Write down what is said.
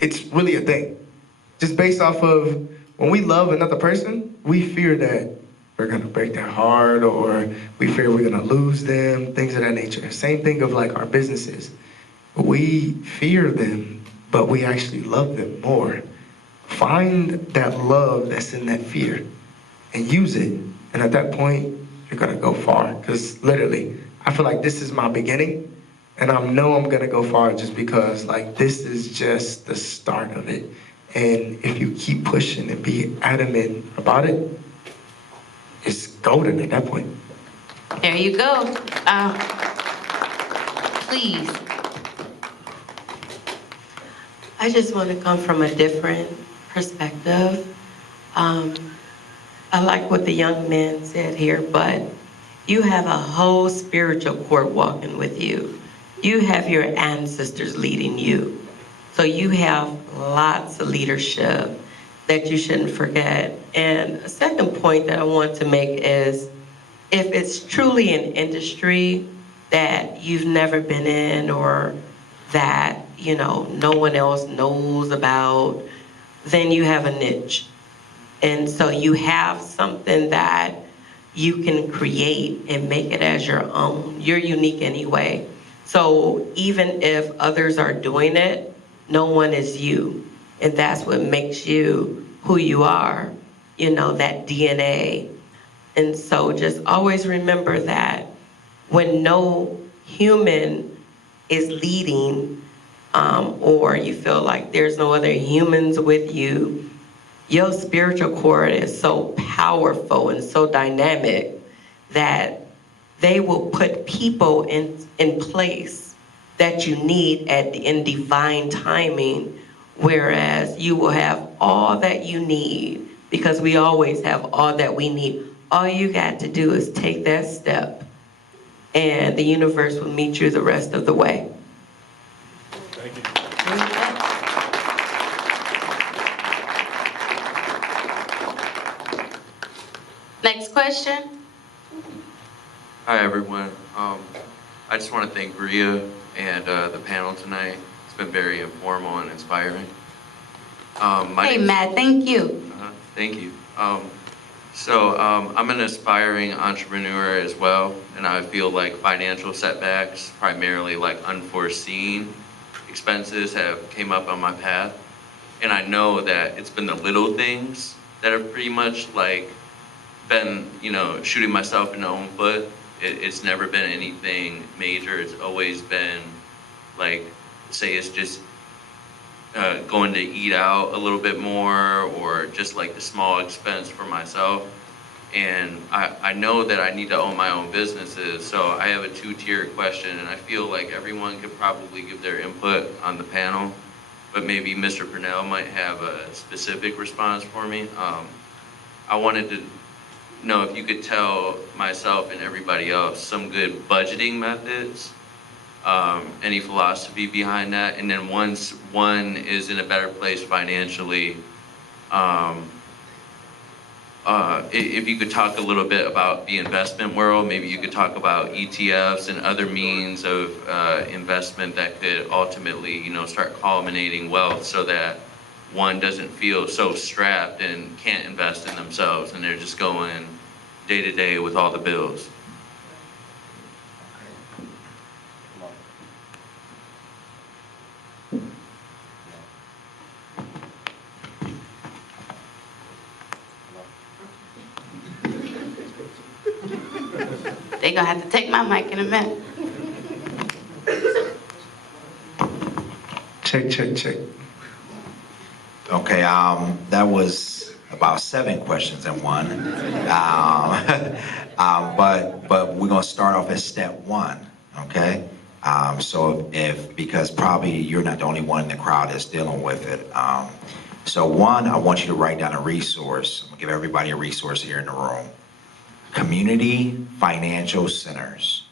it's really a thing. Just based off of when we love another person, we fear that we're gonna break their heart, or we fear we're gonna lose them, things of that nature. Same thing of like our businesses. We fear them, but we actually love them more. Find that love that's in that fear and use it. And at that point, you're gonna go far. Because literally, I feel like this is my beginning, and I know I'm gonna go far just because like this is just the start of it. And if you keep pushing and be adamant about it, it's golden at that point. There you go. Please. I just want to come from a different perspective. I like what the young man said here, but you have a whole spiritual court walking with you. You have your ancestors leading you. So you have lots of leadership that you shouldn't forget. And a second point that I want to make is, if it's truly an industry that you've never been in, or that, you know, no one else knows about, then you have a niche. And so you have something that you can create and make it as your own. You're unique anyway. So even if others are doing it, no one is you. And that's what makes you who you are, you know, that DNA. And so just always remember that when no human is leading, or you feel like there's no other humans with you, your spiritual core is so powerful and so dynamic that they will put people in place that you need in divine timing, whereas you will have all that you need, because we always have all that we need. All you got to do is take that step, and the universe will meet you the rest of the way. Thank you. Next question. Hi, everyone. I just want to thank Brea and the panel tonight. It's been very informal and inspiring. Hey, Matt, thank you. Thank you. I'm an aspiring entrepreneur as well, and I feel like financial setbacks, primarily like unforeseen expenses, have came up on my path. And I know that it's been the little things that have pretty much like been, you know, shooting myself in the own foot. It's never been anything major. It's always been like, say it's just going to eat out a little bit more, or just like the small expense for myself. And I know that I need to own my own businesses, so I have a two-tier question, and I feel like everyone could probably give their input on the panel, but maybe Mr. Carnell might have a specific response for me. I wanted to know if you could tell myself and everybody else some good budgeting methods, any philosophy behind that, and then once one is in a better place financially, if you could talk a little bit about the investment world, maybe you could talk about ETFs and other means of investment that could ultimately, you know, start culminating wealth, so that one doesn't feel so strapped and can't invest in themselves, and they're just going day to day with all the bills. They're gonna have to take my mic in a minute. Check, check, check. Okay, that was about 7 questions in one. But we're gonna start off at step 1, okay? Because probably you're not the only one in the crowd that's dealing with it. So 1, I want you to write down a resource. I'm gonna give everybody a resource here in the room. Community financial centers.